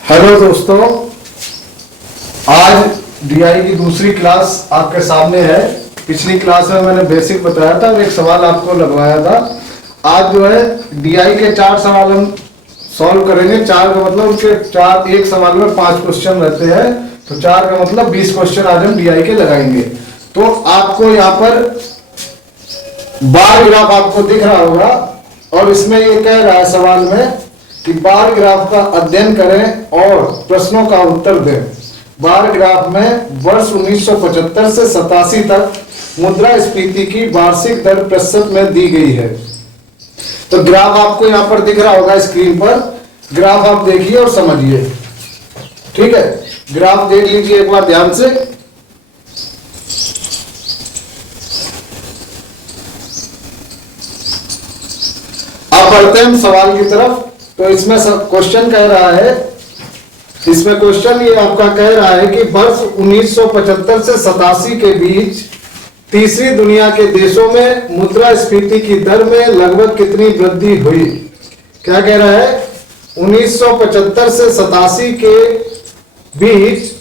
Hello दोस्तों, आज DI की दूसरी क्लास आपके सामने है। पिछली क्लास में मैंने बेसिक बताया था और एक सवाल आपको लगवाया था। आज जो है डीआई के 4 सवाल हम सॉल्व करेंगे। 4 का मतलब उनके 4, एक सवाल में 5 क्वेश्चन रहते हैं, तो 4 का मतलब 20 क्वेश्चन आज हम डीआई के लगाएंगे। तो आपको यहाँ पर बार ग्राफ आपको दिख रहा होगा और इसमें ये कह रहा है सवाल में कि बार ग्राफ का अध्ययन करें और प्रश्नों का उत्तर दें। बार ग्राफ में वर्ष 1975 से 87 तक मुद्रास्फीति की वार्षिक दर प्रतिशत में दी गई है। तो ग्राफ आपको यहां पर दिख रहा होगा स्क्रीन पर। ग्राफ आप देखिए और समझिए, ठीक है। ग्राफ देख लीजिए एक बार ध्यान से। अब बढ़ते हैं सवाल की तरफ। तो इसमें क्वेश्चन कह रहा है, इसमें क्वेश्चन ये आपका कह रहा है कि वर्ष 1975 से 87 के बीच तीसरी दुनिया के देशों में मुद्रास्फीति की दर में लगभग कितनी वृद्धि हुई। क्या कह रहा है, 1975 से 87 के बीच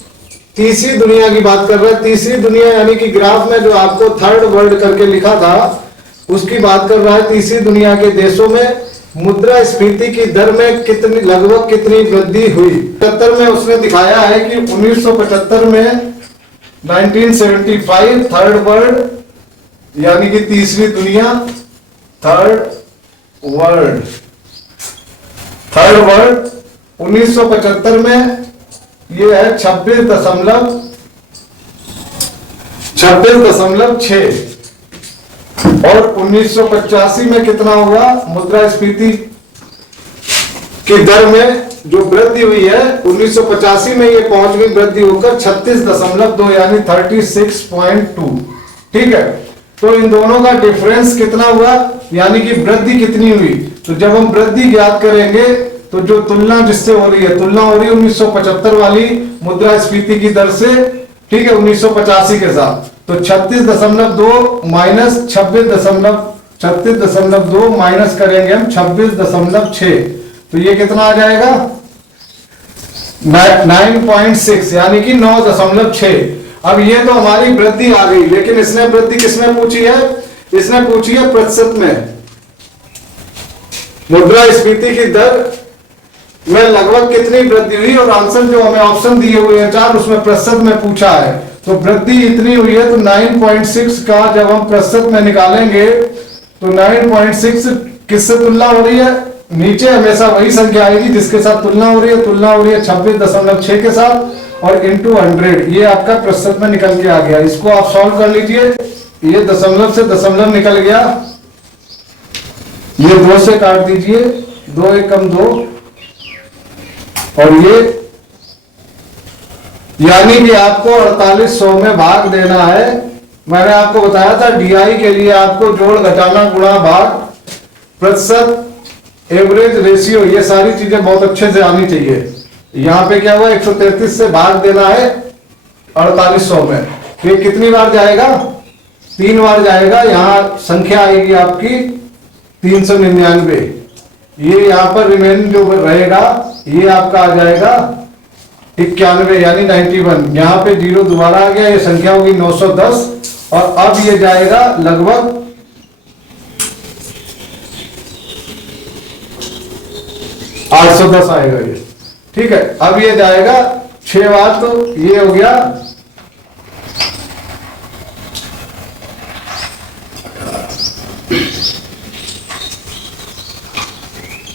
तीसरी दुनिया की बात कर रहा है। तीसरी दुनिया यानी कि ग्राफ में जो आपको थर्ड वर्ल्ड करके लिखा था उसकी बात कर रहा है। तीसरी दुनिया के देशों में मुद्रास्फीति की दर में कितनी, लगभग कितनी वृद्धि हुई। 75 में उसने दिखाया है कि 1975 में 1975 थर्ड वर्ल्ड यानी कि तीसरी दुनिया, थर्ड वर्ल्ड 1975 में ये है 26.6 और 1985 में कितना हुआ। मुद्रास्फीति की दर में जो वृद्धि हुई है 1985 में ये पहुंच गई वृद्धि होकर 36.2 यानी 36.2। ठीक है, तो इन दोनों का डिफरेंस कितना हुआ यानी कि वृद्धि कितनी हुई। तो जब हम वृद्धि ज्ञात करेंगे तो जो तुलना जिससे हो रही है, तुलना हो रही है 1975 वाली मुद्रास्फीति की दर से, ठीक है, 1985 के साथ। तो 36.2 माइनस 36.2 माइनस करेंगे हम 26.6, तो ये कितना आ जाएगा 9.6 यानी कि 9.6। अब ये तो हमारी वृद्धि आ गई, लेकिन इसने वृद्धि किसमें पूछी है, इसने पूछी है प्रतिशत में। मुद्रास्फीति की दर में लगभग कितनी वृद्धि हुई और आंसर जो हमें ऑप्शन दिए हुए हैं 4 उसमें प्रतिशत में पूछा है। तो वृद्धि इतनी हुई है तो 9.6 का जब हम प्रतिशत में निकालेंगे तो 9.6 किससे तुलना हो रही है, नीचे हमेशा वही संख्या आएगी जिसके साथ तुलना हो रही है। तुलना हो रही है 26.6 के साथ और इंटू 100, ये आपका प्रतिशत में निकल के आ गया। इसको आप सॉल्व कर लीजिए। ये दशमलव से दशमलव निकल गया, ये 2 से काट दीजिए, 2 एकम 2 और ये यानी कि आपको 4800 में भाग देना है। मैंने आपको बताया था डीआई के लिए आपको जोड़, घटाना, गुणा, भाग, प्रतिशत, एवरेज, रेशियो, ये सारी चीजें बहुत अच्छे से आनी चाहिए। यहां पे क्या हुआ, 133 से भाग देना है 4800 में। ये कितनी बार जाएगा, 3 बार जाएगा। यहां संख्या आएगी आपकी 399। ये यहां पर रिमेन जो रहेगा ये आपका आ जाएगा 91 यानी 91। यहां पे 0 दोबारा आ गया, ये संख्या होगी 910 और अब ये जाएगा लगभग 810 आएगा ये। ठीक है, अब ये जाएगा 6 बार, तो ये हो गया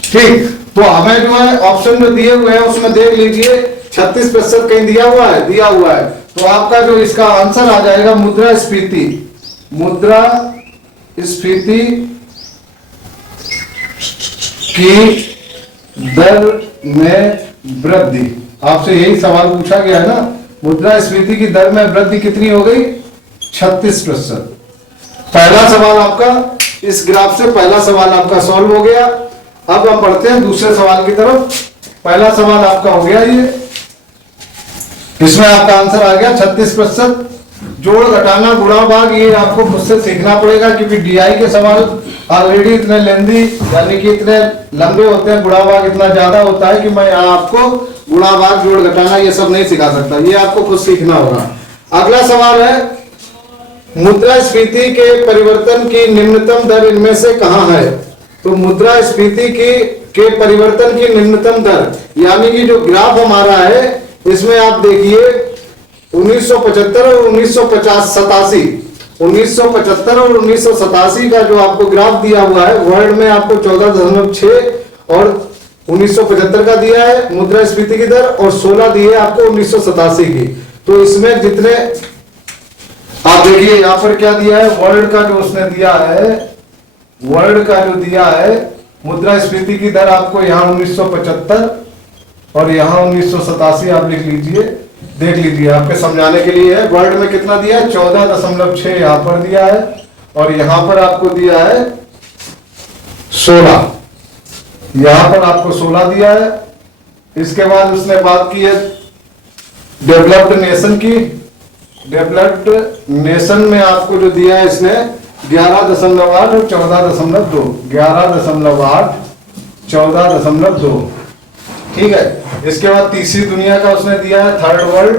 ठीक। तो हमें जो है ऑप्शन जो दिए हुए हैं उसमें देख लीजिए 36% कहीं दिया हुआ है। तो आपका जो इसका आंसर आ जाएगा मुद्रास्फीति की दर में वृद्धि। आपसे यही सवाल पूछा गया है ना, मुद्रास्फीति की दर में वृद्धि कितनी हो गई, 36%। पहला सवाल आपका, इस ग्राफ से पहला सवाल आपका सॉल्व हो गया। अब हम बढ़ते हैं दूसरे सवाल की तरफ। पहला सवाल आपका हो गया ये, इसमें आपका आंसर आ गया 36%। जोड़ घटाना गुणा भाग ये आपको खुद से सीखना पड़ेगा, क्योंकि डीआई के सवाल ऑलरेडी इतने लेंदी यानी कि इतने लंबे होते हैं, गुणा भाग इतना ज्यादा होता है कि मैं यहाँ आपको गुणा भाग जोड़ घटाना ये सब नहीं सिखा सकता, ये आपको खुद सीखना होगा। अगला सवाल है मुद्रास्फीति के परिवर्तन की निम्नतम दर इनमें से कहाँ है? तो मुद्रास्फीति के परिवर्तन की निम्नतम दर यानी कि जो ग्राफ हमारा है इसमें आप देखिए 1975 और 1987 और 1987 का जो आपको ग्राफ दिया हुआ है वर्ल्ड में आपको 14.6 और 1975 का दिया है मुद्रास्फीति की दर और 16 दी है आपको 1987 की। तो इसमें जितने आप देखिए यहाँ पर क्या दिया है, वर्ल्ड का जो उसने दिया है, वर्ल्ड का जो दिया है मुद्रास्फीति की दर आपको यहाँ 1975 और यहाँ 1987 आप लिख लीजिए, देख लीजिए आपके समझाने के लिए है। वर्ल्ड में कितना दिया है 14.6 यहाँ पर दिया है और यहाँ पर आपको दिया है 16, यहाँ पर आपको 16 दिया है। इसके बाद उसने बात की है डेवलप्ड नेशन की, डेवलप्ड नेशन में आपको जो दिया है इसने 11.8 और 14.2, 11.8 14.2, ठीक है। इसके बाद तीसरी दुनिया का उसने दिया है थर्ड वर्ल्ड,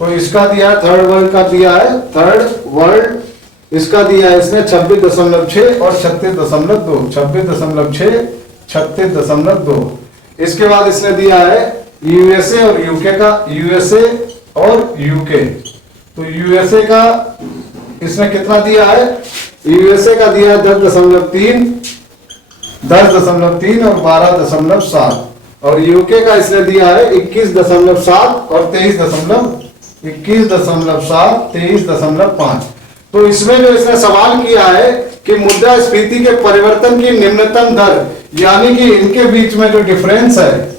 तो इसका दिया है थर्ड वर्ल्ड का दिया है थर्ड वर्ल्ड, इसका दिया है इसने 26.6 और 36.2, 26.6 36.2। इसके बाद इसने दिया है यूएसए और यूके का, यूएसए और यूके, तो यूएसए का इसने कितना दिया है, यूएसए का दिया है 10.3 और 12.7 और यूके का इसने दिया है 21.7 और 23.5। तो इसमें जो इसने सवाल किया है कि मुद्रास्फीति के परिवर्तन की निम्नतम दर यानी कि इनके बीच में जो डिफरेंस है,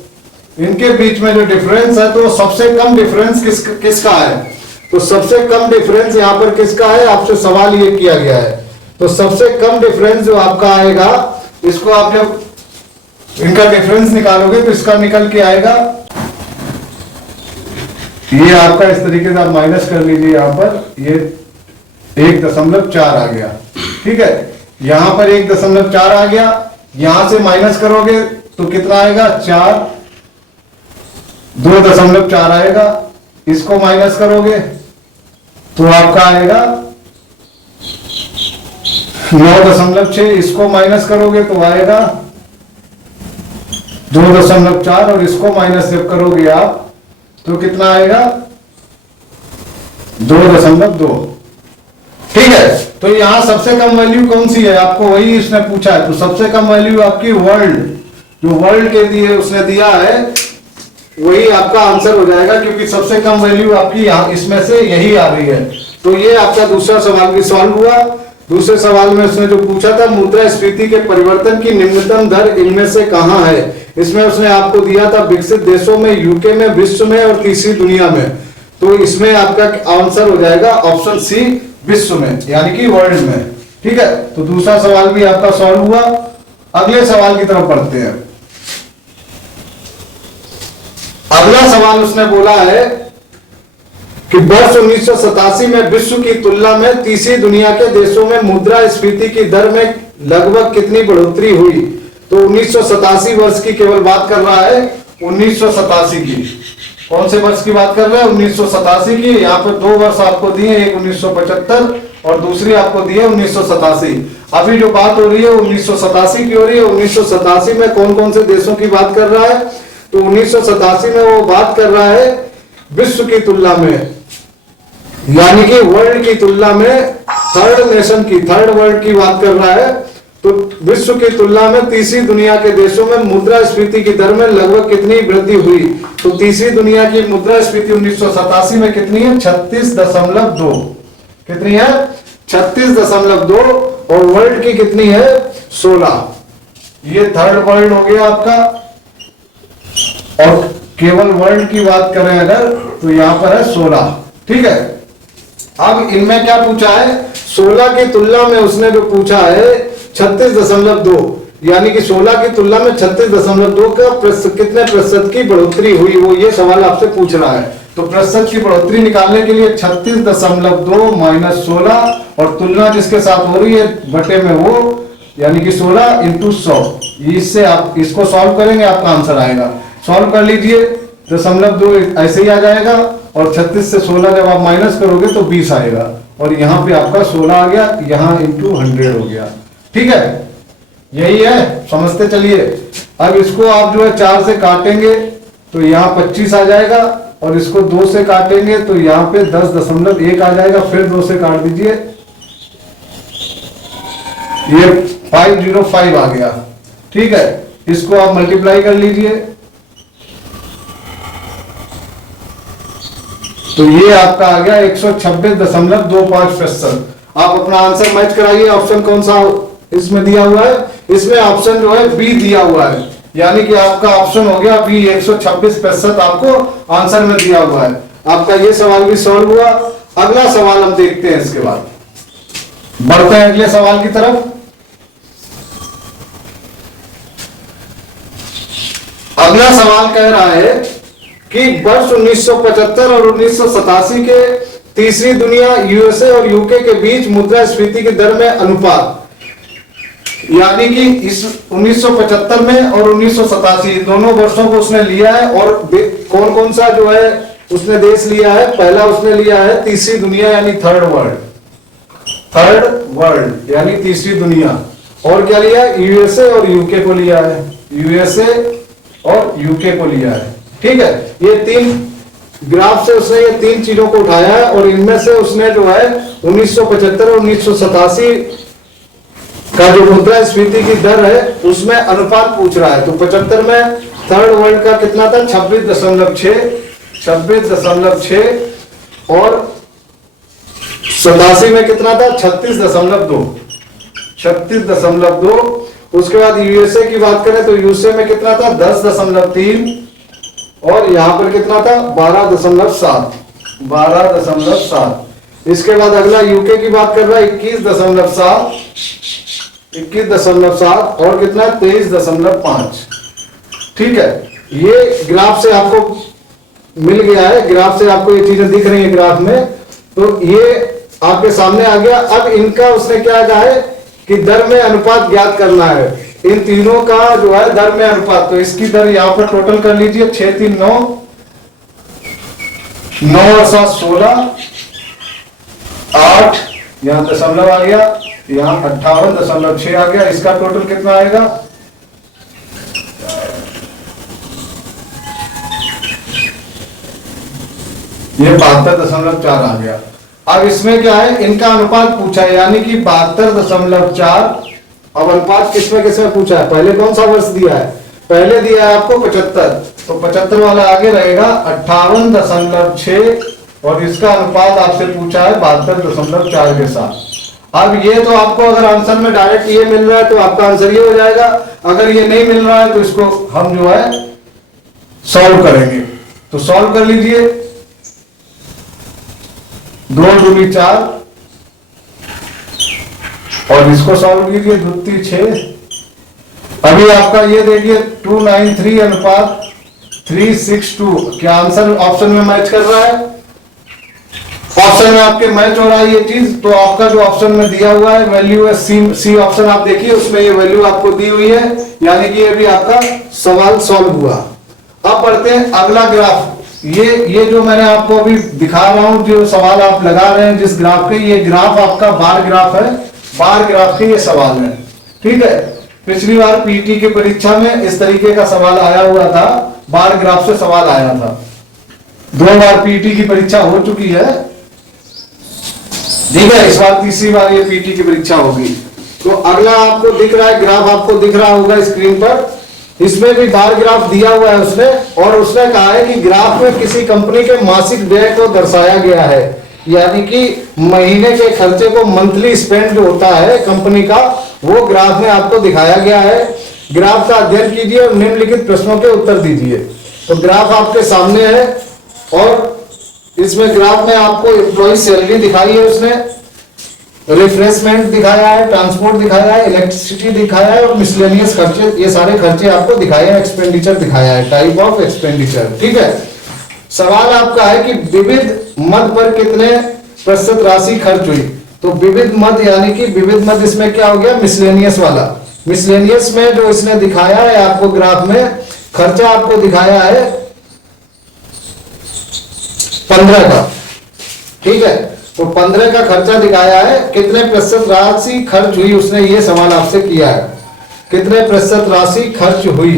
इनके बीच में जो डिफरेंस है तो सबसे कम डिफरेंस किसका है? तो सबसे कम डिफरेंस यहाँ पर किसका है, आपसे सवाल ये किया गया है। तो सबसे कम डिफरेंस जो आपका आएगा, इसको आप जब इनका डिफरेंस निकालोगे तो इसका निकल के आएगा, ये आपका इस तरीके से आप माइनस कर लीजिए, यहां पर ये 1.4 आ गया, ठीक है। यहां पर 1.4 आ गया, यहां से माइनस करोगे तो कितना आएगा 4, 2.4 आएगा, इसको माइनस करोगे तो आपका आएगा 9.6, इसको माइनस करोगे तो आएगा 2.4 और इसको माइनस जब करोगे आप तो कितना आएगा 2.2, ठीक है। तो यहां सबसे कम वैल्यू कौन सी है आपको वही इसने पूछा है, तो सबसे कम वैल्यू आपकी वर्ल्ड, जो वर्ल्ड के लिए उसने दिया है वही आपका आंसर हो जाएगा, क्योंकि सबसे कम वैल्यू आपकी यहां इसमें से यही आ रही है। तो ये आपका दूसरा सवाल भी सॉल्व हुआ। दूसरे सवाल में उसने जो पूछा था मुद्रास्फीति के परिवर्तन की निम्नतम दर इनमें से कहां है, इसमें उसने आपको दिया था विकसित देशों में, यूके में, विश्व में और तीसरी दुनिया में। तो इसमें आपका आंसर हो जाएगा ऑप्शन सी, विश्व में यानी कि वर्ल्ड में, ठीक है। तो दूसरा सवाल भी आपका सॉल्व हुआ। अगले सवाल की तरफ बढ़ते हैं। अगला सवाल उसने बोला है कि वर्ष 1987 में विश्व की तुलना में तीसरी दुनिया के देशों में मुद्रास्फीति की दर में लगभग कितनी बढ़ोतरी हुई। तो 1987 वर्ष की केवल बात कर रहा है, 1987 की। कौन से वर्ष की बात कर रहा है, 1987 की। यहाँ पर 2 वर्ष आपको दिए, एक 1975 और दूसरी आपको दी है 1987। अभी जो बात हो रही है 1987 की हो रही है। 1987 में कौन कौन से देशों की बात कर रहा है, तो 1987 में वो बात कर रहा है विश्व की तुलना में, यानी कि वर्ल्ड की तुलना में, थर्ड नेशन की, थर्ड वर्ल्ड की बात कर रहा है। तो विश्व की तुलना में तीसरी दुनिया के देशों में मुद्रास्फीति की दर में लगभग कितनी वृद्धि हुई। तो तीसरी दुनिया की मुद्रास्फीति 1987 में कितनी है, 36.2, कितनी है 36.2 और वर्ल्ड की कितनी है 16। ये थर्ड वर्ल्ड हो गया आपका। और केवल वर्ल्ड की बात करें अगर तो यहां पर है 16, ठीक है। अब इनमें क्या पूछा है, 16 की तुलना में उसने जो पूछा है 36.2, यानी कि 16 की तुलना में 36.2 का कितने प्रतिशत की बढ़ोतरी हुई, वो ये सवाल आपसे पूछ रहा है। तो प्रतिशत की बढ़ोतरी निकालने के लिए 36.2 माइनस 16 और तुलना जिसके साथ हो रही है बटे में वो, यानी कि 16 इंटू 100। इससे आप इसको सॉल्व करेंगे, आपका आंसर आएगा। सॉल्व कर लीजिए, 0.2 ऐसे ही आ जाएगा और 36 से 16 जब आप माइनस करोगे तो 20 आएगा और यहाँ पे आपका 16 आ गया, यहाँ इंटू 100 हो गया। ठीक है, यही है, समझते चलिए। अब इसको आप जो है 4 से काटेंगे तो यहाँ 25 आ जाएगा और इसको 2 से काटेंगे तो यहाँ पे 10.1 आ जाएगा। फिर 2 से काट दीजिए, ये 505 आ गया। ठीक है, इसको आप मल्टीप्लाई कर लीजिए तो ये आपका आ गया 126.25%। आप अपना आंसर मैच कराइए। ऑप्शन कौन सा इसमें दिया हुआ है? इसमें ऑप्शन जो है बी दिया हुआ है, यानी कि आपका ऑप्शन हो गया बी, 126% आपको आंसर में दिया हुआ है। आपका ये सवाल भी सॉल्व हुआ। अगला सवाल हम देखते हैं, इसके बाद बढ़ते हैं अगले सवाल की तरफ। अगला सवाल कह रहा है कि वर्ष 1975 और 1987 के तीसरी दुनिया यूएसए और यूके के बीच मुद्रास्फीति की दर में अनुपात, यानी कि इस 1975 में और 1987 दोनों वर्षों को उसने लिया है और कौन कौन सा जो है उसने देश लिया है। पहला उसने लिया है तीसरी दुनिया यानी थर्ड वर्ल्ड यानी तीसरी दुनिया, और क्या लिया है? यूएसए और यूके को लिया है, यूएसए और यूके को लिया है। ठीक है, ये 3 ग्राफ से उसने ये 3 चीजों को उठाया है और इनमें से उसने जो है 1975 और 1987 का जो मुद्रास्फीति की दर है उसमें अनुपात पूछ रहा है। तो 75 में थर्ड वर्ल्ड का कितना था? 26.6 और 87 में कितना था? 36.2। उसके बाद यूएसए की बात करें तो यूएसए में कितना था? 10.3 और यहां पर कितना था? 12.7। इसके बाद अगला यूके की बात कर रहा है 21.7 और कितना? 23.5। ठीक है, ये ग्राफ से आपको मिल गया है, ग्राफ से आपको ये चीजें दिख रही है ग्राफ में, तो ये आपके सामने आ गया। अब इनका उसने क्या कहा है कि दर में अनुपात ज्ञात करना है, इन तीनों का जो है दर में अनुपात। तो इसकी दर यहां पर टोटल कर लीजिए, 6 3 9 9 और 7 16 8, यहां दशमलव आ गया, यहां 58.6 आ गया। इसका टोटल कितना आएगा? ये 72.4 आ गया। अब इसमें क्या है? इनका अनुपात पूछा है, यानी कि 72.4। अब अनुपात किसमें किसमें पूछा है? पहले कौन सा वर्ष दिया है? पहले दिया है आपको 75, तो 75 वाला आगे रहेगा 58.6 और इसका अनुपात आपसे पूछा है 72.4 के साथ। अब ये तो आपको अगर आंसर में डायरेक्ट ये मिल रहा है तो आपका आंसर ये हो जाएगा। अगर ये नहीं मिल रहा है तो इसको हम जो है सॉल्व करेंगे। तो सॉल्व कर लीजिए, 2 दूनी 4 और इसको सॉल्व कीजिए, 2 3 6। अभी आपका ये देखिए 293 अनुपात 362। क्या आंसर ऑप्शन में मैच कर रहा है? ऑप्शन में आपके मैच हो रहा है ये चीज। तो आपका जो ऑप्शन में दिया हुआ है वैल्यू है सी ऑप्शन, आप देखिए उसमें ये वैल्यू आपको दी हुई है, यानी कि ये भी आपका सवाल सॉल्व हुआ। अब बढ़ते हैं अगला ग्राफ। ये जो मैंने आपको अभी दिखा रहा हूं, जो सवाल आप लगा रहे हैं जिस ग्राफ के, ये ग्राफ आपका बार ग्राफ है, बार ग्राफ के ये सवाल है। ठीक है, पिछली बार पीटी की परीक्षा में इस तरीके का सवाल आया हुआ था, बार ग्राफ से सवाल आया था। 2 बार पीटी की परीक्षा हो चुकी है, ठीक है, इस बार तीसरी बार ये पीटी की परीक्षा होगी। तो अगला आपको दिख रहा है ग्राफ, आपको दिख रहा होगा स्क्रीन पर, इसमें भी बार ग्राफ दिया हुआ है उसने, और उसने कहा है कि ग्राफ में किसी कंपनी के मासिक व्यय को दर्शाया गया है, यानी कि महीने के खर्चे को, मंथली स्पेंड जो होता है कंपनी का, वो ग्राफ में आपको दिखाया गया है। ग्राफ का अध्ययन कीजिए और निम्नलिखित प्रश्नों के उत्तर दीजिए। तो ग्राफ आपके सामने है और इसमें ग्राफ में आपको एम्प्लॉय सैलरी दिखाई है उसने, रिफ्रेशमेंट दिखाया है, ट्रांसपोर्ट दिखाया है, इलेक्ट्रिसिटी दिखाया है और मिसलेनियस खर्चे, ये सारे खर्चे आपको दिखाए हैं, एक्सपेंडिचर दिखाया है, टाइप ऑफ एक्सपेंडिचर। ठीक है, सवाल आपका है कि विविध मद पर कितने प्रतिशत राशि खर्च हुई। तो विविध मद यानी कि विविध मद इसमें क्या हो गया, मिसलेनियस वाला। मिसलेनियस में जो इसने दिखाया है आपको ग्राफ में, खर्चा आपको दिखाया है 15 का, ठीक है। तो 15 का खर्चा दिखाया है, कितने प्रतिशत राशि खर्च हुई उसने ये सवाल आपसे किया है, कितने प्रतिशत राशि खर्च हुई।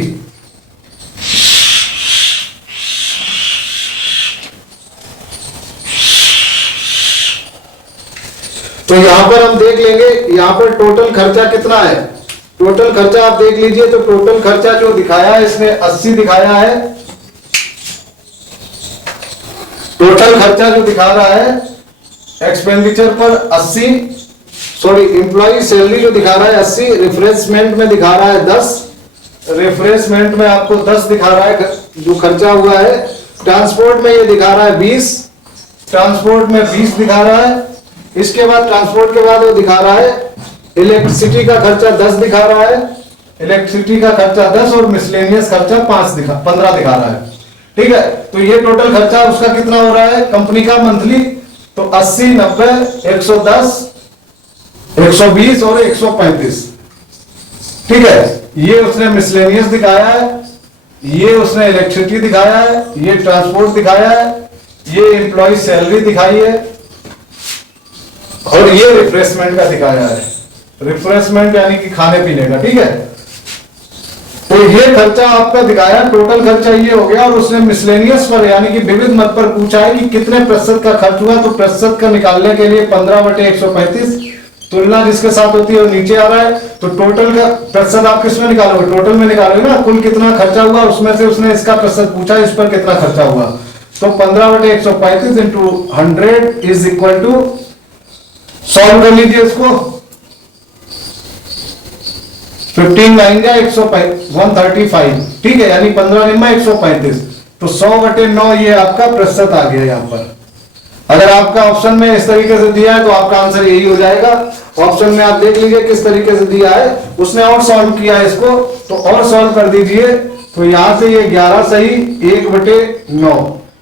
तो यहां पर हम देख लेंगे, यहां पर टोटल खर्चा कितना है। टोटल खर्चा आप देख लीजिए, तो टोटल खर्चा जो दिखाया है इसने 80 दिखाया है। टोटल खर्चा जो दिखा रहा है एक्सपेंडिचर पर 80, सॉरी एम्प्लॉय सैलरी जो दिखा रहा है 80, रिफ्रेशमेंट में दिखा रहा है 10, रिफ्रेशमेंट में आपको 10 दिखा रहा है जो खर्चा हुआ है। ट्रांसपोर्ट में ये दिखा रहा है 20, ट्रांसपोर्ट में 20 दिखा रहा है। इसके बाद ट्रांसपोर्ट के बाद वो दिखा रहा है इलेक्ट्रिसिटी का खर्चा 10 दिखा रहा है, इलेक्ट्रिसिटी का खर्चा 10 और मिसलेनियस खर्चा 15 दिखा रहा है, ठीक है। तो ये टोटल खर्चा उसका कितना हो रहा है कंपनी का मंथली, तो 80, 90, 110, 120 और 135, ठीक है। ये उसने मिसलेनियस दिखाया है, ये उसने इलेक्ट्रिसिटी दिखाया है, ये ट्रांसपोर्ट दिखाया है, ये एम्प्लॉय सैलरी दिखाई है और ये रिफ्रेशमेंट का दिखाया है। रिफ्रेशमेंट यानी कि खाने पीने का, ठीक है। तो ये खर्चा आपका दिखाया, टोटल खर्चा ये हो गया। और उसने मिसलेनियस पर यानी कि विविध मद पर पूछा है कि कितने प्रतिशत का खर्च हुआ। तो प्रतिशत का निकालने के लिए 15/135 तुलना जिसके साथ होती है वो नीचे आ रहा है। तो टोटल का प्रतिशत आप किसमें निकालोगे, टोटल में निकालोगे ना, कुल कितना खर्चा हुआ उसमें से उसने इसका प्रतिशत पूछा, इस पर कितना खर्चा हुआ। तो 15/135 into 100 is equal to, solve कर लीजिए इसको, 15 9 या 135, ठीक है, यानी 15 9 135। तो 100/9 ये आपका प्रतिशत आ गया यहाँ पर। अगर आपका ऑप्शन में इस तरीके से दिया है तो आपका आंसर यही हो जाएगा। ऑप्शन में आप देख लीजिए किस तरीके से दिया है, उसने और सॉल्व किया है इसको, तो और सॉल्व कर दीजिए। तो यहां से ये 11 सही 1/9,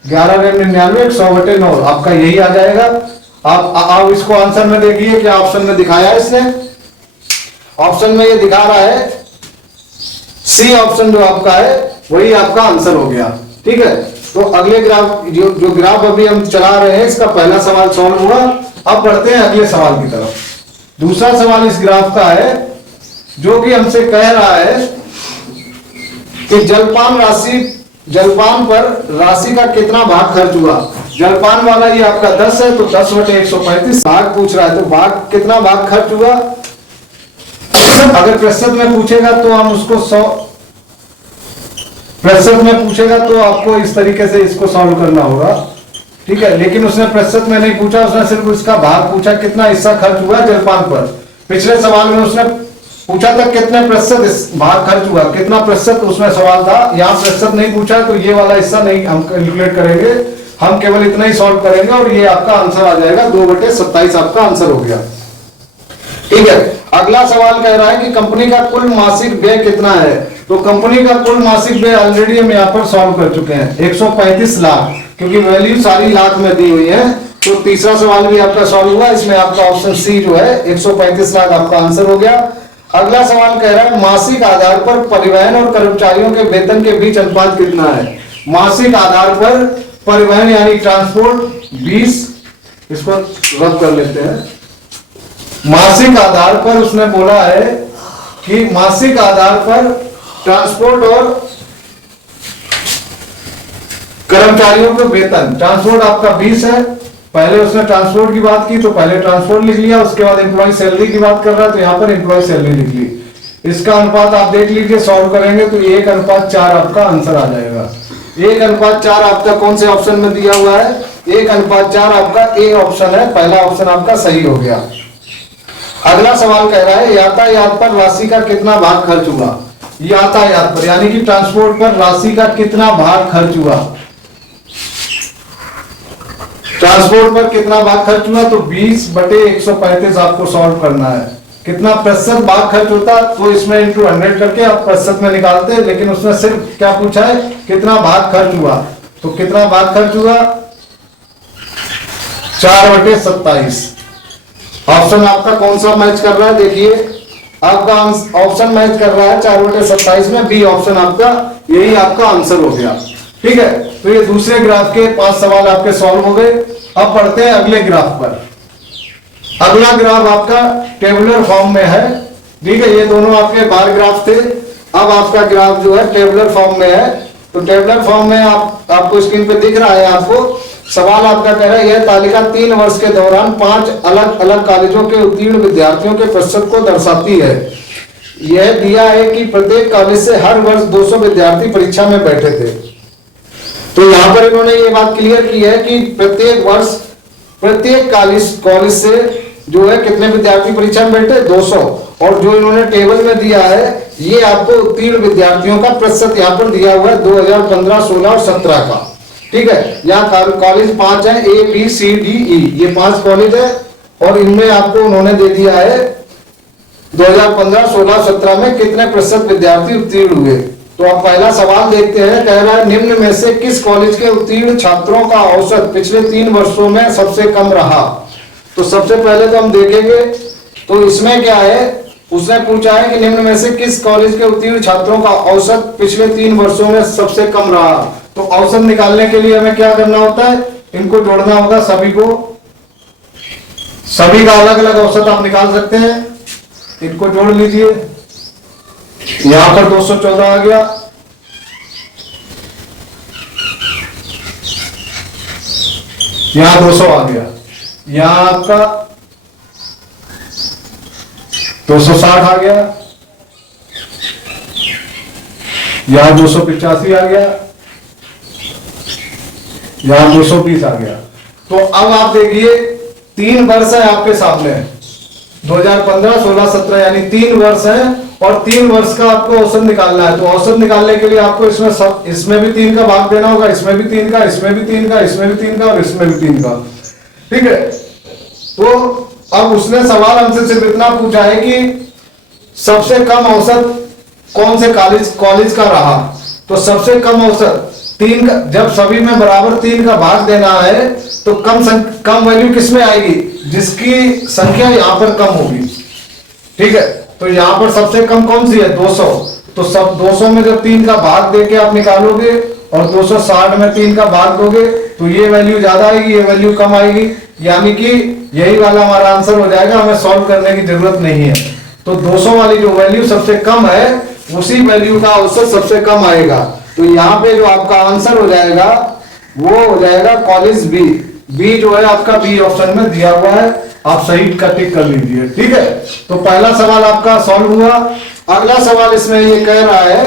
11×99 100/9 आपका यही आ जाएगा। आप इसको आंसर में देखिए क्या ऑप्शन में दिखाया है इसने। ऑप्शन में ये दिखा रहा है सी ऑप्शन जो आपका है वही आपका आंसर हो गया, ठीक है। तो अगले ग्राफ जो ग्राफ अभी हम चला रहे हैं इसका पहला सवाल सॉल्व हुआ। अब बढ़ते हैं अगले सवाल की तरफ। दूसरा सवाल इस ग्राफ का है जो कि हमसे कह रहा है कि जलपान पर राशि का कितना भाग खर्च हुआ। जलपान वाला ये आपका 10 है, तो 10/135 भाग पूछ रहा है, तो भाग कितना भाग खर्च हुआ। अगर प्रतिशत में पूछेगा तो हम उसको 100 प्रतिशत में पूछेगा तो आपको इस तरीके से इसको सॉल्व करना होगा, ठीक है। लेकिन उसने प्रतिशत में नहीं पूछा, उसने सिर्फ उसका भाग पूछा, कितना हिस्सा खर्च हुआ जलपान पर। पिछले सवाल में उसने पूछा था कितने प्रतिशत भाग खर्च हुआ, कितना प्रतिशत उसमें सवाल था। यहाँ प्रतिशत नहीं पूछा तो ये वाला हिस्सा नहीं हम कैलकुलेट करेंगे, हम केवल इतना ही सॉल्व करेंगे और ये आपका आंसर आ जाएगा 2/27 आपका आंसर हो गया, ठीक है। अगला सवाल कह रहा है कि कंपनी का कुल मासिक व्यय कितना है। तो कंपनी का कुल मासिक व्यय ऑलरेडी हम यहाँ पर सॉल्व कर चुके हैं 135 लाख, क्योंकि वैल्यू सारी लाख में दी हुई है। तो तीसरा सवाल भी आपका सॉल्व हुआ, इसमें आपका ऑप्शन सी जो है 135 लाख आपका आंसर हो गया। अगला सवाल कह रहा है मासिक आधार पर परिवहन और कर्मचारियों के वेतन के बीच अनुपात कितना है। मासिक आधार पर परिवहन यानी ट्रांसपोर्ट 20, इसको रद्द कर लेते हैं। मासिक आधार पर उसने बोला है कि मासिक आधार पर ट्रांसपोर्ट और कर्मचारियों के वेतन, ट्रांसपोर्ट आपका 20 है। पहले उसने ट्रांसपोर्ट की बात की तो पहले ट्रांसपोर्ट लिख लिया, उसके बाद एम्प्लॉय सैलरी की बात कर रहा है तो यहां पर एम्प्लॉय सैलरी लिख ली। इसका अनुपात आप देख लीजिए, सॉल्व करेंगे तो 1:4 आपका आंसर आ जाएगा। 1:4 आपका कौन से ऑप्शन में दिया हुआ है, 1:4 आपका ए ऑप्शन है, पहला ऑप्शन आपका सही हो गया। अगला सवाल कह रहा है यातायात पर राशि का कितना भाग खर्च हुआ। यातायात पर यानी कि ट्रांसपोर्ट पर राशि का कितना भाग खर्च हुआ। ट्रांसपोर्ट पर कितना भाग खर्च हुआ, तो 20/135 आपको सॉल्व करना है। कितना प्रतिशत भाग खर्च होता तो इसमें ×100 करके आप प्रतिशत में निकालते हैं, लेकिन उसने सिर्फ क्या पूछा है कितना भाग खर्च हुआ। तो कितना भाग खर्च हुआ? 4/27। ऑप्शन आपका कौन सा मैच कर रहा है? देखिए आपका ऑप्शन मैच कर रहा है 4/27 में, बी ऑप्शन आपका, यही आपका आंसर हो गया। ठीक है, तो ये दूसरे ग्राफ के 5 सवाल आपके सॉल्व हो गए। अब पढ़ते हैं अगले ग्राफ पर। अगला ग्राफ आपका टेबुलर फॉर्म में है। ठीक है, ये दोनों आपके बार ग्राफ थे, अब आपका ग्राफ जो है टेबुलर फॉर्म में है। तो टेबुलर फॉर्म में आपको स्क्रीन पे दिख रहा है, आपको सवाल आपका कह रहा है यह तालिका 3 वर्ष के दौरान 5 अलग अलग कॉलेजों के उत्तीर्ण विद्यार्थियों के प्रतिशत को दर्शाती है। यह दिया है कि प्रत्येक कॉलेज से हर वर्ष 200 विद्यार्थी परीक्षा में बैठे थे। तो यहां पर इन्होंने ये बात क्लियर की है कि प्रत्येक वर्ष प्रत्येक कॉलेज से जो है कितने विद्यार्थी परीक्षा में बैठे? 200। और जो इन्होंने टेबल में दिया है ये आपको उत्तीर्ण विद्यार्थियों का प्रतिशत यहाँ पर दिया हुआ है 2015, 16 और 17 का। ठीक है, यहाँ कॉलेज 5 है, A B C D E, ये 5 कॉलेज है और इनमें आपको उन्होंने दे दिया है 2015, 16, 17 में कितने प्रतिशत विद्यार्थी उत्तीर्ण हुए। तो आप पहला सवाल देखते हैं, कह रहा है निम्न में से किस कॉलेज के उत्तीर्ण छात्रों का औसत पिछले 3 वर्षों में सबसे कम रहा। तो सबसे पहले तो हम देखेंगे, तो इसमें क्या है, उसने पूछा है कि निम्न में से किस कॉलेज के उत्तीर्ण छात्रों का औसत पिछले 3 वर्षों में सबसे कम रहा। तो औसत निकालने के लिए हमें क्या करना होता है, इनको जोड़ना होगा सभी को, सभी का अलग अलग औसत आप निकाल सकते हैं, इनको जोड़ लीजिए। यहां पर 214 आ गया, यहां 200 आ गया, यहां आपका 260 आ गया, यहां 285 आ गया, यहां 220 आ गया। तो अब आप देखिए 3 वर्ष है आपके सामने, 2015, 16, 17 यानी 3 वर्ष है और 3 वर्ष का आपको औसत निकालना है। तो औसत निकालने के लिए आपको इसमें भी 3 का भाग देना होगा, इसमें भी 3 का, इसमें भी 3 का, इसमें भी 3 का और इसमें भी 3 का। ठीक है, तो अब उसने सवाल हमसे सिर्फ इतना पूछा है कि सबसे कम औसत कौन से कॉलेज का रहा। तो सबसे कम औसत 3 का, जब सभी में बराबर 3 का भाग देना है तो कम वैल्यू किस में आएगी, जिसकी संख्या यहां पर कम होगी। ठीक है, तो यहां पर सबसे कम कौन सी है, 200। तो सब 200 में जब 3 का भाग देके आप निकालोगे और 260 में 3 का भाग दोगे तो ये वैल्यू ज्यादा आएगी, ये वैल्यू कम आएगी, यानी कि यही वाला हमारा आंसर हो जाएगा, हमें सॉल्व करने की जरूरत नहीं है। तो 200 वाली जो वैल्यू सबसे कम है उसी वैल्यू का औसत सबसे कम आएगा। तो यहाँ पे जो आपका आंसर हो जाएगा वो हो जाएगा कॉलेज बी। बी जो है आपका बी ऑप्शन में दिया हुआ है, आप सही का टिक कर लीजिए। ठीक है, तो पहला सवाल आपका सॉल्व हुआ। अगला सवाल इसमें ये कह रहा है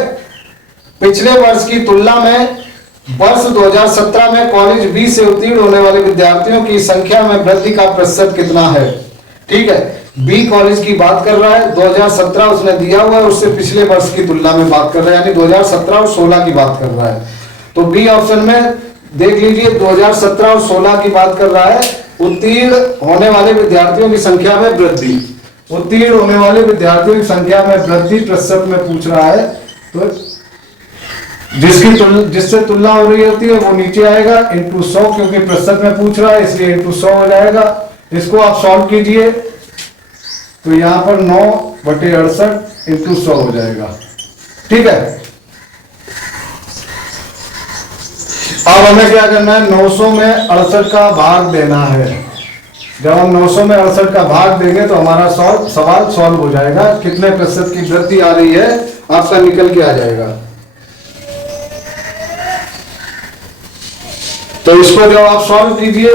पिछले वर्ष की तुलना में वर्ष 2017 में कॉलेज बी से उत्तीर्ण होने वाले विद्यार्थियों की संख्या में वृद्धि का प्रतिशत कितना है। ठीक है, बी कॉलेज की बात कर रहा है, 2017 उसने दिया हुआ है, उससे पिछले वर्ष की तुलना में बात कर रहा है, यानी 2017 और 16 की बात कर रहा है। तो बी ऑप्शन में देख लीजिए 2017 और 16 की बात कर रहा है, उत्तीर्ण होने वाले विद्यार्थियों की संख्या में वृद्धि, उत्तीर्ण होने वाले विद्यार्थियों की संख्या में वृद्धि प्रतिशत में पूछ रहा है। तो जिससे तुलना हो रही होती है वो नीचे आएगा इंटू 100, क्योंकि प्रतिशत में पूछ रहा है इसलिए इंटू 100 हो जाएगा। इसको आप सॉल्व कीजिए तो यहां पर 9/68 इंटू 100 हो जाएगा। ठीक है, अब हमें क्या करना है, 900 में 68 का भाग देना है। जब हम 900 में 68 का भाग देंगे तो हमारा सवाल सॉल्व हो जाएगा। कितने प्रतिशत की वृद्धि आ रही है आपका निकल के आ जाएगा। तो इसको जब आप सॉल्व कीजिए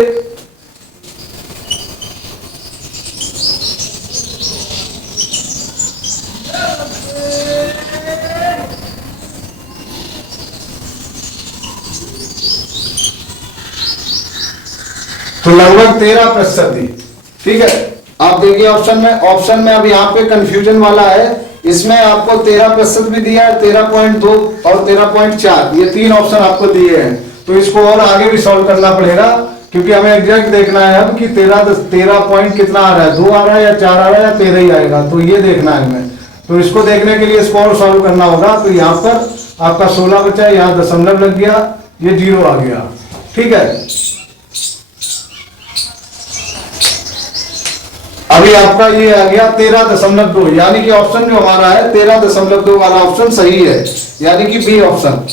तो लगभग 13% थी। ठीक है, आप देखिए ऑप्शन में अब यहाँ पे कंफ्यूजन वाला है, इसमें आपको 13% भी दिया है, 13.2 और 13.4, ये 3 ऑप्शन आपको दिए हैं। तो इसको और आगे भी सॉल्व करना पड़ेगा, क्योंकि हमें एग्जैक्ट देखना है अब कि 13 पॉइंट कितना आ रहा है, 2 आ रहा है या 4 आ रहा है या 13 ही आएगा, तो ये देखना है हमें। तो इसको देखने के लिए इसको और सॉल्व करना होगा। तो यहाँ पर आपका 16 बचा, यहाँ दशमलव लग गया, ये 0 आ गया। ठीक है, अभी आपका ये आ गया 13.2, यानी कि ऑप्शन जो हमारा है 13.2 वाला ऑप्शन सही है, यानी कि बी ऑप्शन।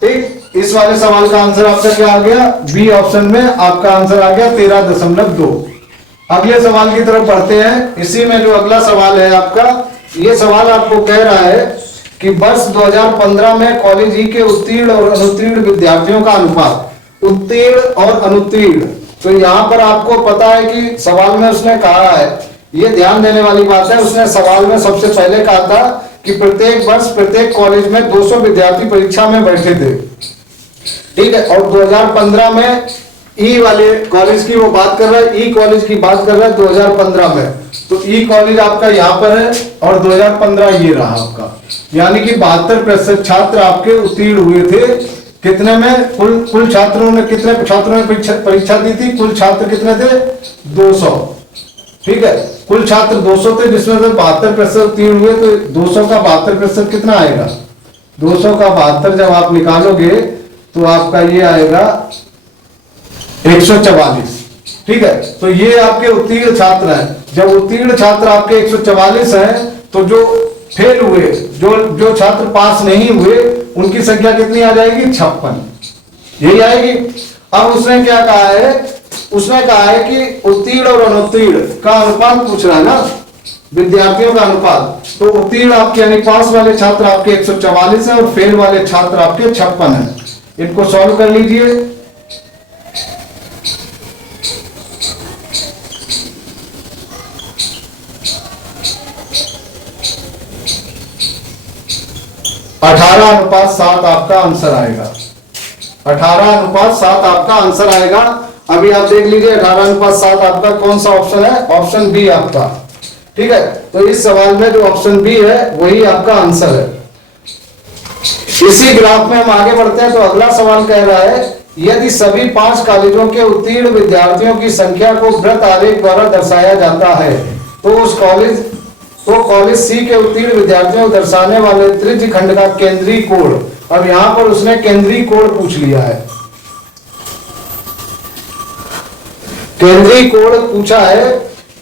ठीक, इस वाले सवाल का आंसर आपका क्या आ गया, बी ऑप्शन में आपका आंसर आ गया 13.2। अगले सवाल की तरफ बढ़ते हैं। इसी में जो अगला सवाल है आपका, ये सवाल आपको कह रहा है कि वर्ष 2015 में कॉलेज ई के उत्तीर्ण और अनुत्तीर्ण विद्यार्थियों का अनुपात, उत्तीर्ण और अनुत्तीर्ण। तो यहाँ पर आपको पता है कि सवाल में उसने कहा है, ये ध्यान देने वाली बात है, उसने सवाल में सबसे पहले कहा था कि प्रत्येक वर्ष प्रत्येक कॉलेज में 200 विद्यार्थी परीक्षा में बैठे थे। ठीक है, और 2015 में ई वाले कॉलेज की वो बात कर रहा है, ई कॉलेज की बात कर रहा है 2015 में। तो ई कॉलेज आपका यहाँ पर है और 2015 ये रहा आपका, यानी कि 72% छात्र आपके उत्तीर्ण हुए थे। कितने में, कुल छात्रों ने, कितने छात्रों ने परीक्षा दी थी, कुल छात्र कितने थे, 200। ठीक है, कुल छात्र 200 थे, जिसमें से 72% उत्तीर्ण हुए। तो 200 का 72% कितना आएगा, 200 का 72 जब आप निकालोगे तो आपका ये आएगा 144। ठीक है, तो ये आपके उत्तीर्ण छात्र हैं। जब उत्तीर्ण छात्र आपके 144 हैं, तो जो फेल हुए, जो छात्र पास नहीं हुए, उनकी संख्या कितनी आ जाएगी, 56, यही आएगी। अब उसने क्या कहा है, उसने कहा है कि उत्तीर्ण और अनुत्तीर्ण का अनुपात पूछ रहा है ना, विद्यार्थियों का अनुपात। तो उत्तीर्ण आपके यानी पास वाले छात्र आपके 144 है और फेल वाले छात्र आपके 56 है। इनको सॉल्व कर लीजिए। अठारह अनुपात 7 आपका आंसर आएगा। 18:7 आपका आंसर आएगा। अभी आप देख लीजिए 18:7 आपका कौन सा ऑप्शन है, ऑप्शन बी आपका। ठीक है, तो इस सवाल में जो ऑप्शन बी है वही आपका आंसर है। इसी ग्राफ में हम आगे बढ़ते हैं। तो अगला सवाल कह रहा है, यदि सभी 5 कॉलेजों के उत्तीर्ण विद्यार्थियों की संख्या को वृत्त आरेख द्वारा दर्शाया जाता है, तो कॉलेज सी के उत्तीर्ण विद्यार्थियों को दर्शाने वाले त्रिज्य खंड का केंद्रीय कोण। अब यहां पर उसने केंद्रीय कोण पूछ लिया है, केंद्रीय कोण पूछा है।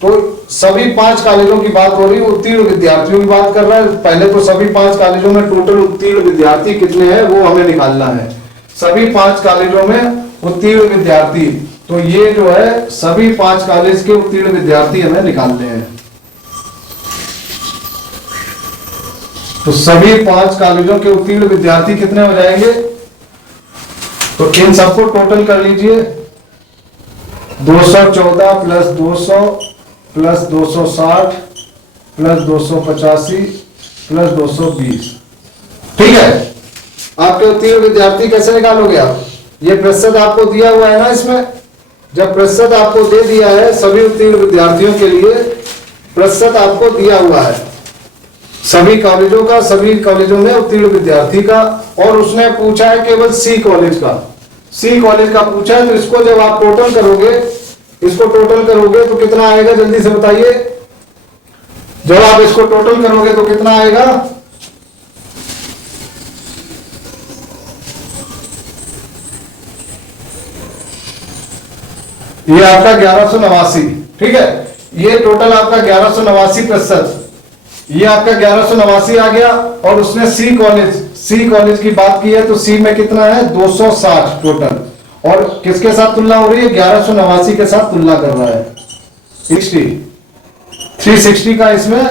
तो सभी 5 कॉलेजों की बात हो रही है, उत्तीर्ण विद्यार्थियों की बात कर रहा है। पहले तो सभी 5 कॉलेजों में टोटल उत्तीर्ण विद्यार्थी कितने हैं वो हमें निकालना है। सभी 5 कॉलेजों में उत्तीर्ण विद्यार्थी, तो ये जो है सभी 5 कॉलेज के उत्तीर्ण विद्यार्थी हमें निकालने हैं। तो सभी 5 कॉलेजों के उत्तीर्ण विद्यार्थी कितने हो जाएंगे, तो इन सबको टोटल कर लीजिए। 214 प्लस 200 प्लस 260 प्लस 285 प्लस 220। ठीक है, आपके उत्तीर्ण विद्यार्थी कैसे निकालोगे आप, ये प्रतिशत आपको दिया हुआ है ना। इसमें जब प्रतिशत आपको दे दिया है सभी उत्तीर्ण विद्यार्थियों के लिए, प्रतिशत आपको दिया हुआ है सभी कॉलेजों का, सभी कॉलेजों में उत्तीर्ण विद्यार्थी का। और उसने पूछा है केवल सी कॉलेज का, सी कॉलेज का पूछा है। तो इसको जब आप टोटल करोगे, इसको टोटल करोगे तो कितना आएगा, जल्दी से बताइए। जब आप इसको टोटल करोगे तो कितना आएगा, ये आपका 1189। ठीक है, ये टोटल आपका 1189 प्रतिशत, ये आपका 1189 आ गया। और उसने सी कॉलेज की बात की है, तो सी में कितना है 260 टोटल। और किसके साथ तुलना हो रही है, 1189 के साथ तुलना कर रहा है। 360 का इसमें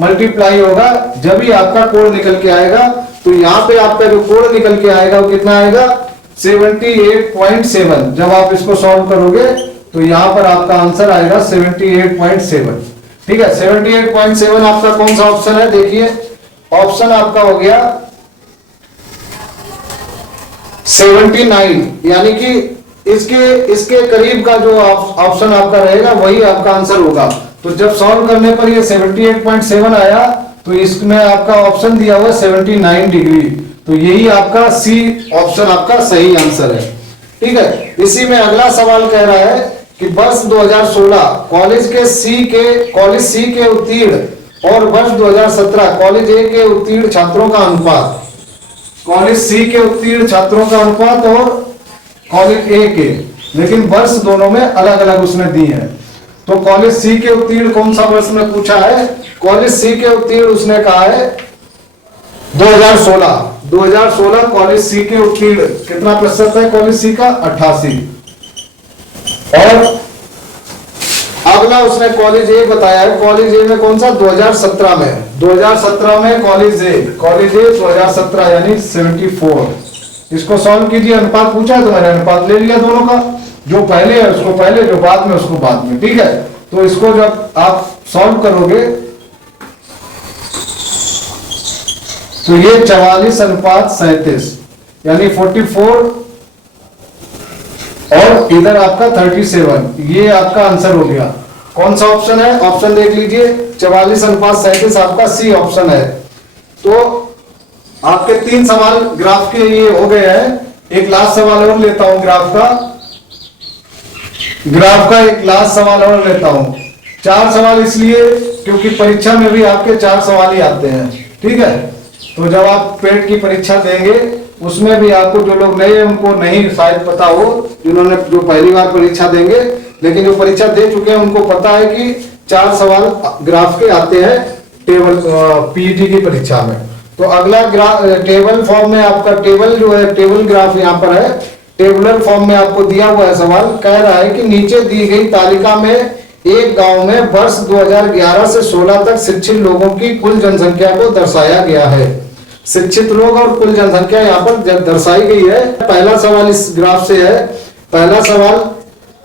मल्टीप्लाई होगा, जब ही आपका कोण निकल के आएगा। तो यहाँ पे आपका जो कोण निकल के आएगा वो कितना आएगा, 78.7। जब आप इसको सॉल्व करोगे तो यहां पर आपका आंसर आएगा 78.7। ठीक है, 78.7 आपका कौन सा ऑप्शन है, देखिए ऑप्शन आपका हो गया 79, यानी कि इसके करीब का जो ऑप्शन आपका रहेगा वही आपका आंसर होगा। तो जब सॉल्व करने पर ये 78.7 आया, तो इसमें आपका ऑप्शन दिया हुआ 79 डिग्री। तो यही आपका सी ऑप्शन आपका सही आंसर है। ठीक है, इसी में अगला सवाल कह रहा है कि वर्ष 2016 कॉलेज सी के उत्तीर्ण और वर्ष 2017 कॉलेज ए के उत्तीर्ण छात्रों का अनुपात। कॉलेज सी के उत्तीर्ण छात्रों का अनुपात और कॉलेज ए के, लेकिन वर्ष दोनों में अलग अलग उसने दी है। तो कॉलेज सी के उत्तीर्ण कौन सा वर्ष में पूछा है? कॉलेज सी के उत्तीर्ण उसने कहा है 2016 कॉलेज सी के उत्तीर्ण कितना प्रतिशत है कॉलेज सी का? 88। और अगला उसने कॉलेज ए बताया है, कॉलेज ए में कौन सा? 2017 में कॉलेज ए 2017 यानी 74। इसको सॉल्व कीजिए। अनुपात पूछा है तो मैंने अनुपात ले लिया दोनों का, जो पहले है उसको पहले, जो बाद में उसको बाद में। ठीक है, तो इसको जब आप सॉल्व करोगे तो ये 44:37 यानी 44 और इधर आपका 37, ये आपका आंसर हो गया। कौन सा ऑप्शन है? ऑप्शन देख लीजिए, 44:37 आपका सी ऑप्शन है। तो आपके 3 सवाल ग्राफ के ये हो गए हैं। एक लास्ट सवाल और लेता हूं ग्राफ का एक लास्ट सवाल और लेता हूं। 4 सवाल इसलिए क्योंकि परीक्षा में भी आपके 4 सवाल ही आते हैं। ठीक है, तो जब आप पेट की परीक्षा देंगे उसमें भी आपको, जो लोग नए हैं उनको नहीं शायद पता हो, जिन्होंने जो पहली बार परीक्षा देंगे, लेकिन जो परीक्षा दे चुके हैं उनको पता है कि 4 सवाल ग्राफ के आते हैं टेबल पीईटी की परीक्षा में। तो अगला टेबल फॉर्म में आपका टेबल जो है, टेबल ग्राफ यहाँ पर है, टेबुलर फॉर्म में आपको दिया हुआ है। सवाल कह रहा है कि नीचे दी गई तालिका में एक गांव में वर्ष 2011 से 16 तक शिक्षित लोगों की कुल जनसंख्या को दर्शाया गया है। शिक्षित लोग और कुल जनसंख्या यहाँ पर दर्शाई गई है। पहला सवाल इस ग्राफ से है। पहला सवाल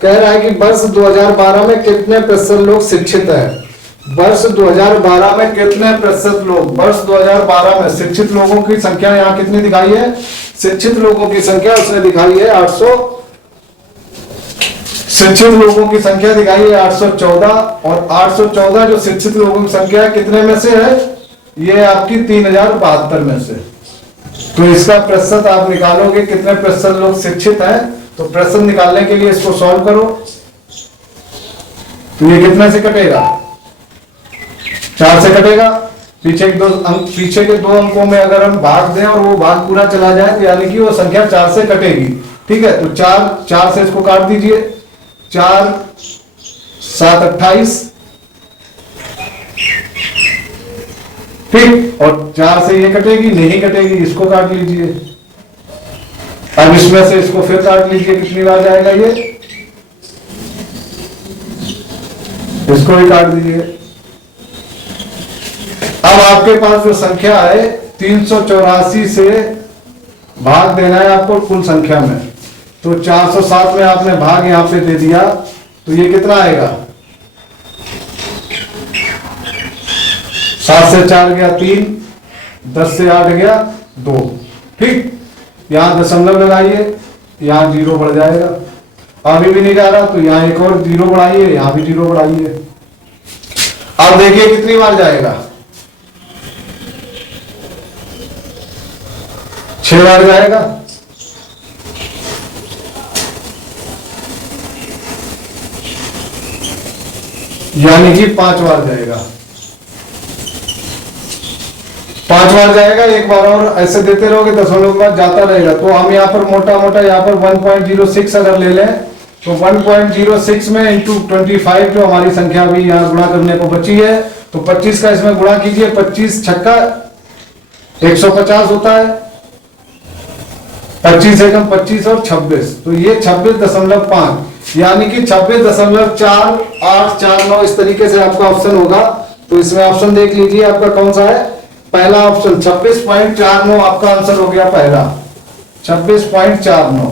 कह रहा है कि वर्ष 2012 में कितने प्रतिशत लोग शिक्षित हैं? वर्ष 2012 में कितने प्रतिशत लोग, वर्ष 2012 में शिक्षित लोगों की संख्या यहाँ कितनी दिखाई है? शिक्षित लोगों की संख्या उसने दिखाई है 800, शिक्षित लोगों की संख्या दिखाई है 814। और 814 जो शिक्षित लोगों की संख्या है कितने में से है? ये आपकी 3072 में से। तो इसका प्रतिशत आप निकालोगे कितने प्रतिशत लोग शिक्षित हैं। तो प्रतिशत निकालने के लिए इसको सॉल्व करो, तो ये कितने से कटेगा? 4 से कटेगा। पीछे के 2 अंकों में अगर हम भाग दें और वो भाग पूरा चला जाए तो यानी कि वो संख्या 4 से कटेगी। ठीक है, तो 4 से इसको काट दीजिए। 4 7 28, ठीक, और 4 से ये कटेगी नहीं कटेगी, इसको काट लीजिए। अब इसमें से इसको फिर काट लीजिए, कितनी बार जाएगा ये? इसको भी काट दीजिए। अब आपके पास जो संख्या है 384 से भाग देना है आपको कुल संख्या में। तो 407 में आपने भाग यहां पे दे दिया, तो ये कितना आएगा? 7 से 4 गया 3, 10 से 8 गया 2। ठीक, यहां दशमलव लगाइए, यहां 0 बढ़ जाएगा। अभी भी नहीं जा रहा तो यहां एक और 0 बढ़ाइए, यहां भी 0 बढ़ाइए। अब देखिए कितनी बार जाएगा? 6 बार जाएगा। यानी कि 5 बार जाएगा। 5 बार जाएगा। एक बार और ऐसे देते रहोगे, दशमलव के बाद जाता रहेगा। तो हम यहाँ पर मोटा मोटा यहाँ पर 1.06 अगर ले लें तो 1.06 में इंटू 25 जो हमारी संख्या अभी यहाँ गुणा करने को बची है, तो 25 का इसमें गुणा कीजिए। 25 छक्का 150 होता है। 25 एकम 25 और 26, तो ये 26.5 यानी कि 26.4849 इस तरीके से आपका ऑप्शन होगा। तो इसमें ऑप्शन देख लीजिए आपका कौन सा है? पहला ऑप्शन 26.49 आपका आंसर हो गया पहला, 26.49।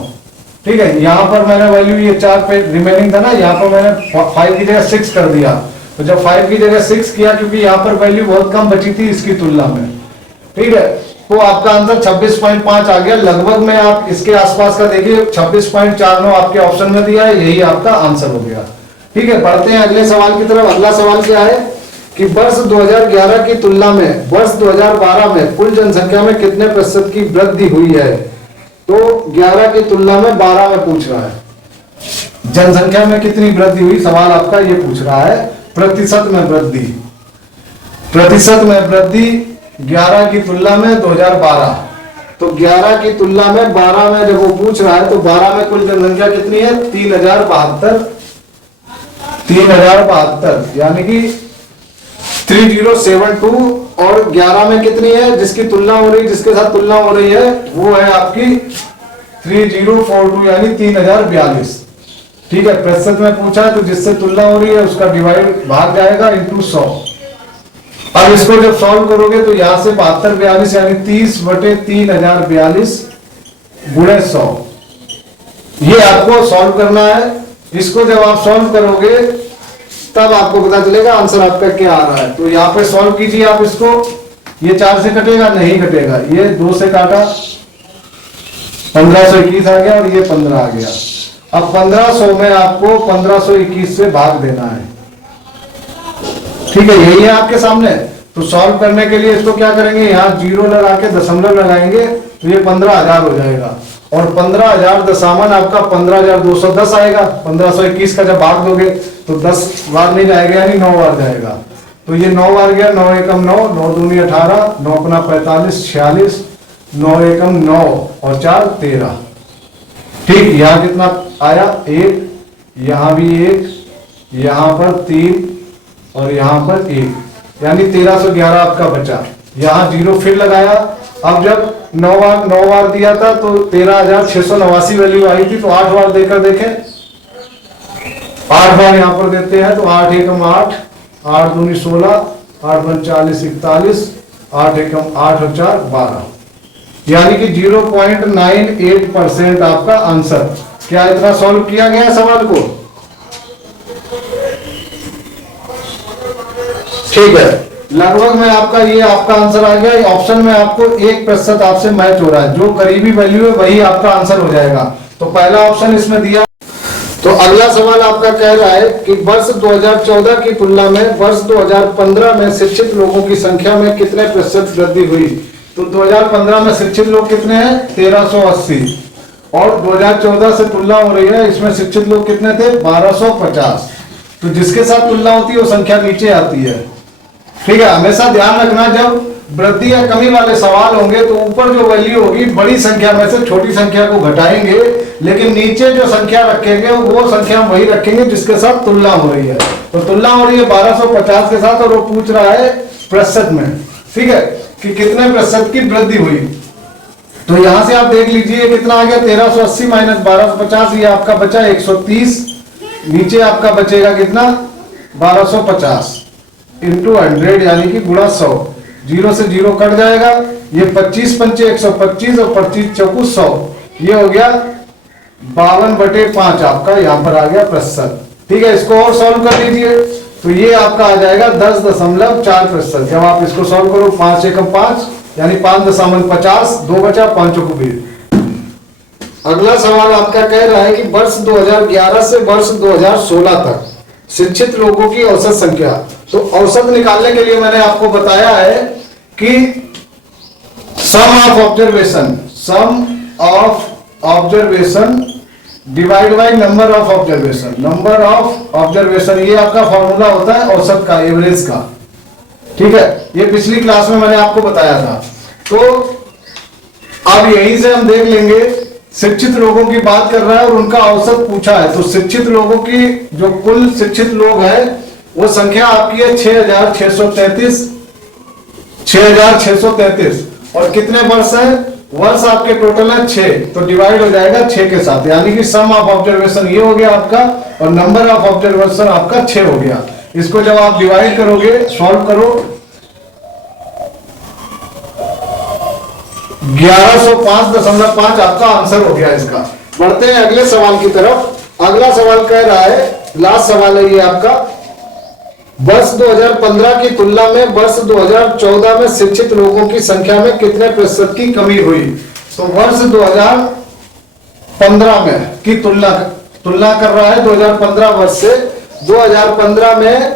ठीक है, यहां पर मैंने वैल्यू ये 4 पे रिमेनिंग था ना, यहां पर मैंने 5 की जगह 6 कर दिया। तो जब 5 की जगह 6 किया, क्योंकि यहां पर वैल्यू बहुत कम बची थी इसकी तुलना में। ठीक है, तो आपका आंसर 26.5 आ गया। लगभग में आप इसके आसपास का देखिए, 26.49 आपके ऑप्शन में दिया है, यही आपका आंसर हो गया। ठीक है, बढ़ते हैं अगले सवाल की तरफ। अगला सवाल क्या है कि वर्ष 2011 की तुलना में वर्ष 2012 में कुल जनसंख्या में कितने प्रतिशत की वृद्धि हुई है? तो 11 की तुलना में 12 में पूछ रहा है, जनसंख्या में कितनी वृद्धि हुई, सवाल आपका ये पूछ रहा है। प्रतिशत में वृद्धि, प्रतिशत में वृद्धि 11 की तुलना में 2012। तो 11 की तुलना में 12 में जब वो पूछ रहा है तो 12 में कुल जनसंख्या कितनी है? 3072, 3072 यानी कि 3072। और 11 में कितनी है जिसकी तुलना हो रही, जिसके साथ तुलना हो रही है, वो है आपकी 3042 यानी 3042। ठीक है, प्रतिशत में पूछा है तो जिससे तुलना हो रही है उसका डिवाइड भाग जाएगा इंटू 100। अब इसको जब सॉल्व करोगे तो यहां से 7242 यानी 30/3042 गुणे 100, ये आपको सॉल्व करना है। इसको जब आप सॉल्व करोगे तब आपको पता चलेगा आंसर आपका क्या आ रहा है। तो यहाँ पे सॉल्व कीजिए आप इसको। ये 4 से कटेगा? नहीं कटेगा। ये 2 से काटा, 1521 आ गया और ये 15 आ गया। अब 1500 में आपको 1521 से भाग देना है। ठीक है, यही है आपके सामने। तो सॉल्व करने के लिए इसको क्या करेंगे, यहाँ 0 लगा के दशमलव लगाएंगे तो ये 15,000 हो जाएगा। और 15,000 दशामन आपका 15,210 आएगा। 1521 का जब भाग दोगे तो 10 बार नहीं जाएगा यानी 9 बार जाएगा। तो ये 9 बार गया, 9 एकम 9, 9 दूनी 18, 9 अपना 45, 46, 9 एकम 9 और 4 13। ठीक, यहाँ कितना आया? 1, यहाँ भी 1, यहाँ पर 3 और यहाँ पर 1, यानी 1311 आपका बचा। यहाँ 0 फिर लगाया। अब जब 9 बार दिया था तो 13,689 वैल्यू आई थी, तो 8 बार देकर देखें। 8 बार यहाँ पर देते हैं तो 8 एकम 8, 8 दूनी 16, 8 बन 40 41, 8 एकम 8 और 4 12, यानी कि 0.98% आपका आंसर। क्या इतना सॉल्व किया गया सवाल को? ठीक है, लगभग में आपका ये आपका आंसर आ गया। ऑप्शन में आपको 1% आपसे मैच हो रहा है, जो करीबी वैल्यू है वही आपका आंसर हो जाएगा। तो पहला ऑप्शन इसमें दिया। तो अगला सवाल आपका कह रहा है कि वर्ष 2014 की तुलना में वर्ष 2015 में शिक्षित लोगों की संख्या में कितने प्रतिशत वृद्धि हुई? तो 2015 में शिक्षित लोग कितने हैं? 1380। और 2014 से तुलना हो रही है, इसमें शिक्षित लोग कितने थे? 1250। तो जिसके साथ तुलना होती है वो संख्या नीचे आती है। ठीक है, हमेशा ध्यान रखना, जब वृद्धि या कमी वाले सवाल होंगे तो ऊपर जो वैल्यू होगी बड़ी संख्या में से छोटी संख्या को घटाएंगे, लेकिन नीचे जो संख्या रखेंगे वो संख्या वही रखेंगे जिसके साथ तुलना हो रही है। तो तुलना हो रही है 1250 के साथ और वो पूछ रहा है प्रतिशत में। ठीक है, कि कितने प्रतिशत की वृद्धि हुई। तो यहां से आप देख लीजिए कितना आ गया, 1380 माइनस 1250, ये आपका बचा 130। नीचे आपका बचेगा कितना? 1250 इंटू 100 यानी कि गुणा 100। 0 से 0 कट जाएगा। ये 25 पंचे 125 और 25 चौकू 100, ये हो गया 52/5 आपका यहाँ पर आ गया प्रतिशत। ठीक है, इसको और सॉल्व कर लीजिए तो ये आपका आ जाएगा 10.4%। जब आप इसको सॉल्व करो 5 एकम 5 यानी 5.50, 2 बचा, 5 चौकू 20। अगला सवाल आपका कह रहा है कि वर्ष 2011 से वर्ष 2016 तक शिक्षित लोगों की औसत संख्या। तो औसत निकालने के लिए मैंने आपको बताया है कि sum of observation divide by number of observation. Number of observation ये आपका फॉर्मूला होता है औसत का, एवरेज का। ठीक है, ये पिछली क्लास में मैंने आपको बताया था। तो अब यहीं से हम देख लेंगे, शिक्षित लोगों की बात कर रहा है और उनका औसत पूछा है। तो शिक्षित लोगों की जो कुल शिक्षित लोग हैं वो संख्या आपकी है 6,633। और कितने वर्ष है? वर्ष आपके टोटल है 6, तो डिवाइड हो जाएगा 6 के साथ, यानी कि सम ऑफ ऑब्जर्वेशन ये हो गया आपका और नंबर ऑफ ऑब्जर्वेशन आपका 6 हो गया। इसको जब आप डिवाइड करोगे, सॉल्व करो, 1105.5 आपका आंसर हो गया इसका। बढ़ते हैं अगले सवाल की तरफ। अगला सवाल कह रहा है, लास्ट सवाल है ये आपका, वर्ष 2015 की तुलना में वर्ष 2014 में शिक्षित लोगों की संख्या में कितने प्रतिशत की कमी हुई? तो वर्ष 2015 में की तुलना कर रहा है 2015 वर्ष से। 2015 में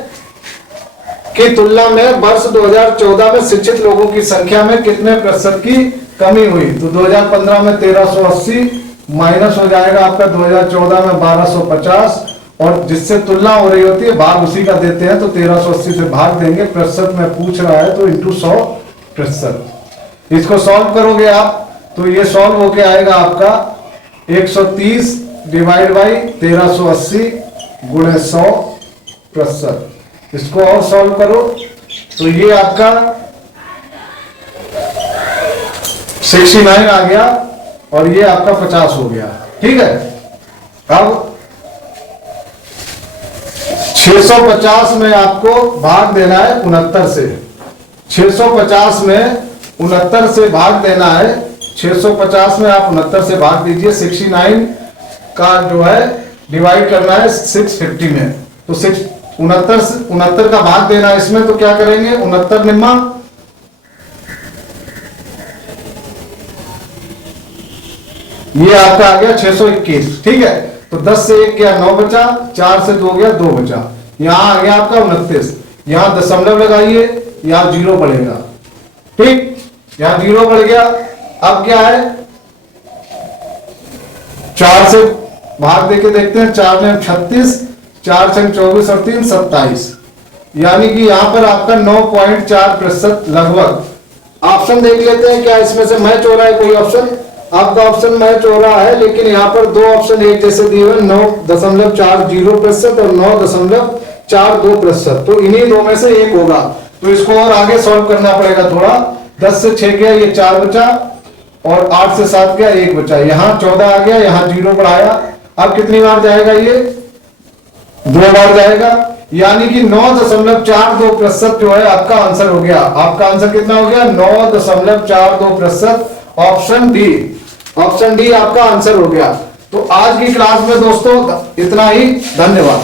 की तुलना में वर्ष 2014 में शिक्षित लोगों की संख्या में कितने प्रतिशत की कमी हुई? तो 2015 में 1380 माइनस हो जाएगा आपका 2014 में 1250, और जिससे तुलना हो रही होती है भाग उसी का देते हैं, तो 1380 से भाग देंगे। प्रतिशत में पूछ रहा है तो इंटू 100%। इसको सॉल्व करोगे आप तो ये सॉल्व होके आएगा आपका 130 डिवाइड बाई 1380 गुणे 100%। इसको और सॉल्व करो तो ये आपका 69 आ गया और ये आपका 50 हो गया। ठीक है, अब 650 में आपको भाग देना है 69 से। 650 में 69 से भाग देना है। 650 में आप 69 से भाग दीजिए। 69 का जो है डिवाइड करना है 650 में। तो 69 का भाग देना है इसमें, तो क्या करेंगे 69 निम्मा ये आपका आ गया 621। ठीक है, तो 10 से 1 गया 9 बचा, 4 से 2 गया 2 बचा। यहां आ गया आपका 29। यहां दशमलव लगाइए, यहां 0 बढ़ेगा। ठीक, यहां 0 बढ़ गया। अब क्या है 4 से भाग देके देखते हैं। 4 में 36, 4 से 24 और 3 27, यानी कि यहां पर आपका 9.4% लगभग। ऑप्शन देख लेते हैं क्या इसमें से मैच हो रहा है कोई ऑप्शन। आपका ऑप्शन मैच हो रहा है, लेकिन यहाँ पर दो ऑप्शन एक जैसे दिए हुए 9.40% और 9.42%। तो इन्हीं दो में से एक होगा। तो इसको और आगे सॉल्व करना पड़ेगा थोड़ा। 10 से 6 गया, ये 4 बचा, और 8 से 7 गया, 1 बचा। यहाँ 14 आ गया, यहाँ 0 बढ़ाया। अब कितनी बार जाएगा ये 2 बार जाएगा, यानी कि 9.42% जो है आपका आंसर हो गया। आपका आंसर कितना हो गया 9.42%। ऑप्शन डी, ऑप्शन डी आपका आंसर हो गया। तो आज की क्लास में दोस्तों इतना ही। धन्यवाद।